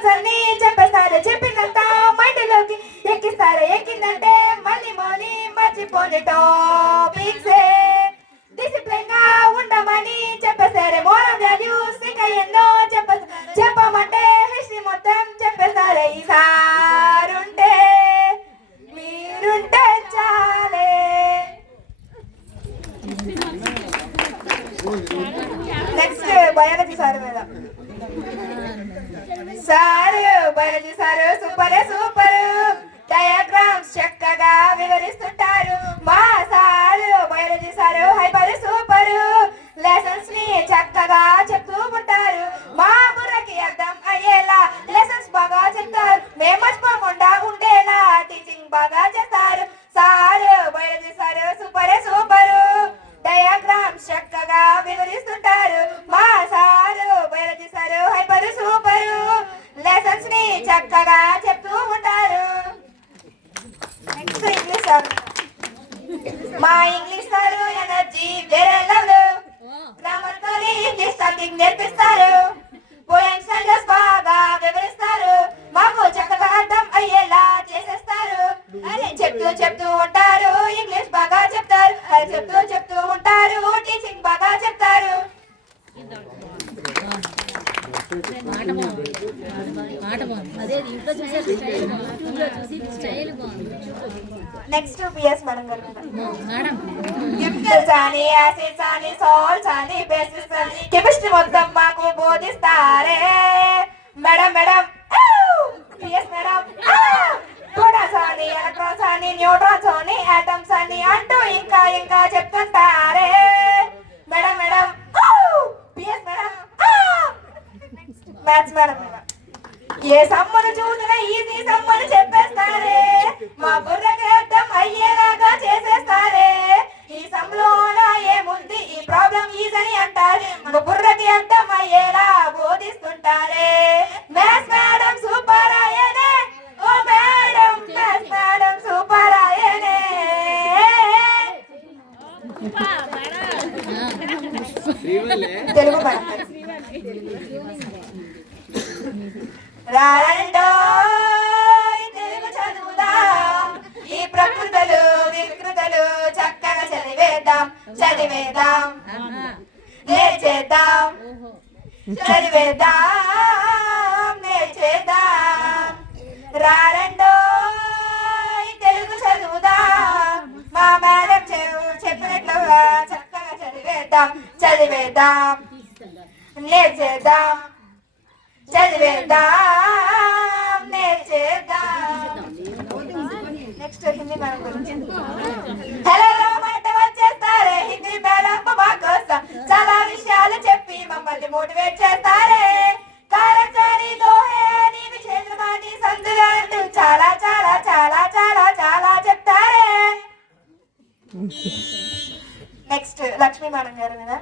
Words అన్ని చెప్పేస్తారు, చెప్పిందంతా మైండ్లోకి ఎక్కిస్తారు, ఎక్కిందంటే మళ్ళీ మోని మర్చిపోని టాపిక్స్. డిసిప్లిన్ గా ఉండమని చెప్పేసారు, మోరల్ వాల్యూస్ ఇంకా ఎన్నో చెప్పమంటే హిస్టరీ మొత్తం చెప్పేసారు. ఈసారుంటే మీరుంటే చాలే. నెక్స్ట్ బయాలజీ సార్ మీద. Sir biology sir super super, diagrams చక్కగా వివరిస్తుంటారు. మా sir biology sir hyper super, lessons ని చక్కగా చెప్తూ ఉంటారు. మా బుర్రకి అర్థం అయ్యేలా లెసన్స్ బాగా చెప్తారు, మేము మర్చిపోకుండా ఉండేలా టీచింగ్ బాగా చేస్తారు. Sir biology sir super super, diagrams చక్కగా వివరిస్తుంటారు. మా sir biology sir hyper super, lessons ని చక్కగా చెప్తూ ఉంటారు. Next English sir. మా ఇంగ్లీష్ సారు ఎనర్జీ వేరే లెవెల్, గ్రామర్ తో ఇంగ్లీష్ టాకింగ్ నేర్పిస్తారు, పోయమ్స్ సెంటెన్స్ బాగా వివరిస్తారు, మాకు చక్కగా అర్థం అయ్యేలా చేసేస్తారు. అరే చెప్తూ ఉంటారు, ఇంగ్లీష్ బాగా చెప్తారు, అరే చెప్తూ ఉంటారు, టీచింగ్ బాగా చెప్తారు. నెక్స్ట్ బిఎస్ మేడం గారు. కెమికల్స్ అని, యాసిడ్స్ అని, సాల్ట్స్ అని, బేసిస్ అని, కెమిస్ట్రీ మొత్తం మాకు బోధిస్తారే. Madam madam BS madam, protons అని, ఎలక్ట్రాన్స్ అని, న్యూట్రాన్స్ అని, ఆటమ్స్ అని అంటూ ఇంకా చెప్తుంటారే. Madam madam BS madam. Maths madam madam, ఏ సమ్మను చూసినా ఈజీ సమ్మని చెప్పేస్తారే, మా బుర్రకి అర్థం అయ్యేలాగా చేసేస్తారే. ఈ సమ్లోన ఏముంది, ఈ ప్రాబ్లం ఈజీ అంటారు, మా బుర్రకి అర్థం అయ్యేలా బోధిస్తుంటారే. మ్యాథ్స్ మేడం సూపర్ ఆయనే, ఓ మేడం మ్యాథ్స్ మేడం సూపర్ ఆయనే. తెలుగు మేడం. తెలుగు చదువుదాం, ఈ ప్రకృతులు వికృతులు చక్కగా చదివేద్దాం, నేర్చేద్దాం, నేర్చేద్దాం. రారండో తెలుగు చదువుదాం, మా మేడం చెప్పినట్లుగా చక్కగా చదివేద్దాం, నేర్చేద్దాం, నేర్చేద్దాం. నెక్స్ట్ హిందీ మేడం గురించి. హలో మాట వచ్చేస్తారే, హిందీ మేడం మా కోసం చాలా విషయాలు చెప్పి మమ్మల్ని మోటివేట్ చేస్తారే. కారచారి దోహే అని విశేషమాని సందులు అంటూ చాలా చాలా చాలా చాలా చాలా చెప్తారే. నెక్స్ట్ లక్ష్మీ మేడం గారు మీద.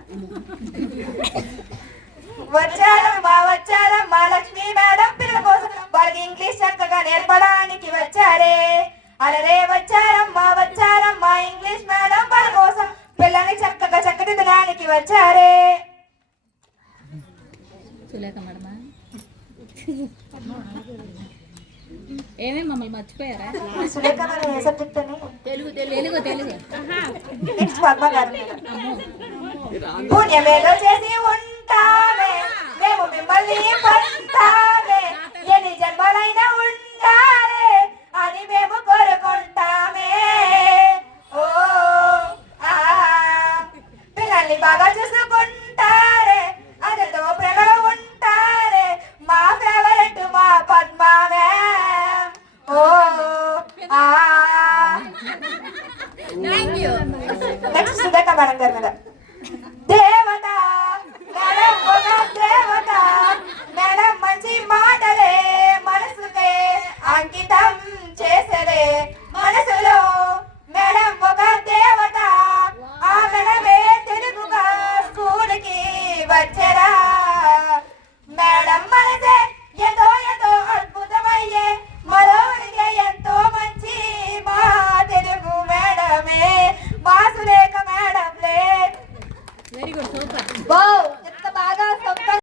వచ్చారమ్మా లక్ష్మీ మేడం పిల్లల కోసం వాళ్ళకి ఇంగ్లీష్ చక్కగా నేర్పడానికి వచ్చారే. అరే వచ్చారమ్మా ఇంగ్లీష్ మేడం వాళ్ళ కోసం పిల్లల్ని చక్కగా చక్కదిద్దడానికి వచ్చారే. ఏమే మమ్మల్ని మర్చిపోయారా? సులేఖ మేడం ఏ సబ్జెక్ట్ అని? తెలుగు. నెక్స్ట్ పద్మ గారు. పుణ్యమేదో చేసి ఉంటామే మేము మిమ్మల్ని పంటామే, ఎన్ని జన్మలైనా ఉండాలే అని మేము కోరుకుంటామే. ఓ పిల్లల్ని బాగా చూసుకుంటారే, అదితో ప్రేమగా ఉంటారే, మా ఫేవరెట్ మా పద్మ మ్యామ్. ఓ నెక్స్ట్ సురేఖ మేడం గారు మీద.